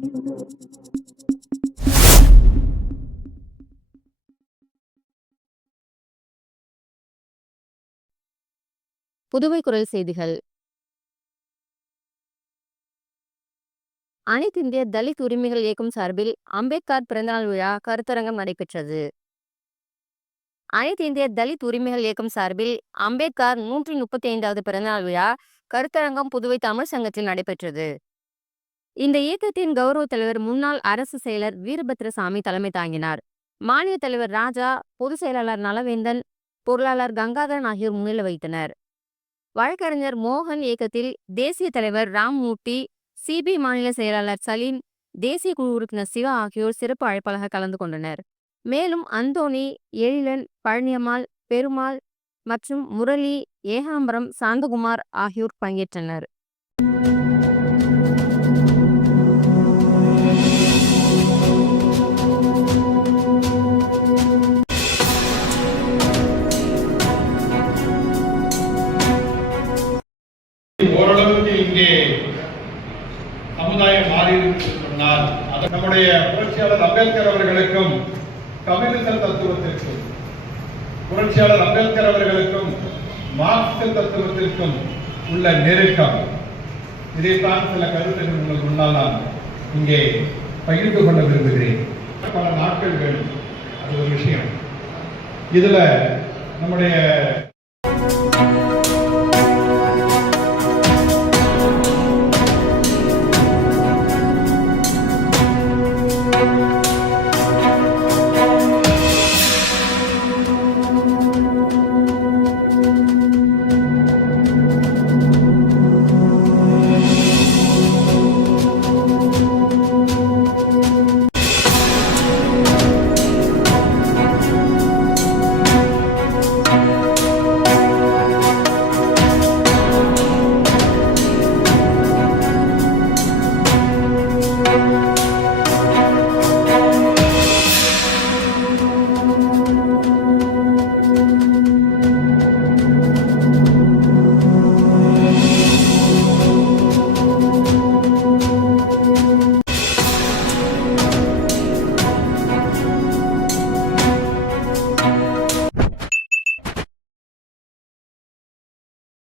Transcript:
புதுவை குரல் செய்திகள். அனைத்து இந்திய தலித் உரிமைகள் இயக்கம் சார்பில் அம்பேத்கர் பிறந்தநாள் விழா கருத்தரங்கம் நடைபெற்றது. அனைத்து இந்திய தலித் உரிமைகள் இயக்கம் சார்பில் அம்பேத்கர் 135வது பிறந்தநாள் விழா கருத்தரங்கம் புதுவை தமிழ் சங்கத்தில் நடைபெற்றது. இந்த இயக்கத்தின் கௌரவ தலைவர் முன்னாள் அரசு செயலர் வீரபத்ரசாமி தலைமை தாங்கினார். மாநில தலைவர் ராஜா, பொதுச் செயலாளர் நலவேந்தன், பொருளாளர் கங்காதரன் ஆகியோர் முன்னிலை வைத்தனர். வழக்கறிஞர் மோகன் இயக்கத்தில் தேசிய தலைவர் ராம்மூர்த்தி, சிபி மாநில செயலாளர் சலீம், தேசிய குழு உறுப்பினர் சிவா ஆகியோர் சிறப்பு அழைப்பாளர்கள் கலந்து கொண்டனர். மேலும் அந்தோணி, எழிலன், பழனியம்மாள், பெருமாள் மற்றும் முரளி, ஏகாம்பரம், சாந்தகுமார் ஆகியோர் பங்கேற்றனர். ஓரளவுக்கு இங்கே சமுதாயம் மாறி சொன்னால் நம்முடைய புரட்சியாளர் அம்பேத்கர் அவர்களுக்கும் கம்யூனிச தத்துவத்திற்கும் புரட்சியாளர் அம்பேத்கர் அவர்களுக்கும் மார்க்சிய தத்துவத்திற்கும் உள்ள நெருக்கம், இதைத்தான் சில கருத்துக்கள் உங்கள் முன்னால் நான் இங்கே பகிர்ந்து கொள்ள விரும்புகிறேன். பல நாட்கள் வேணும், அது ஒரு விஷயம். இதுல நம்முடைய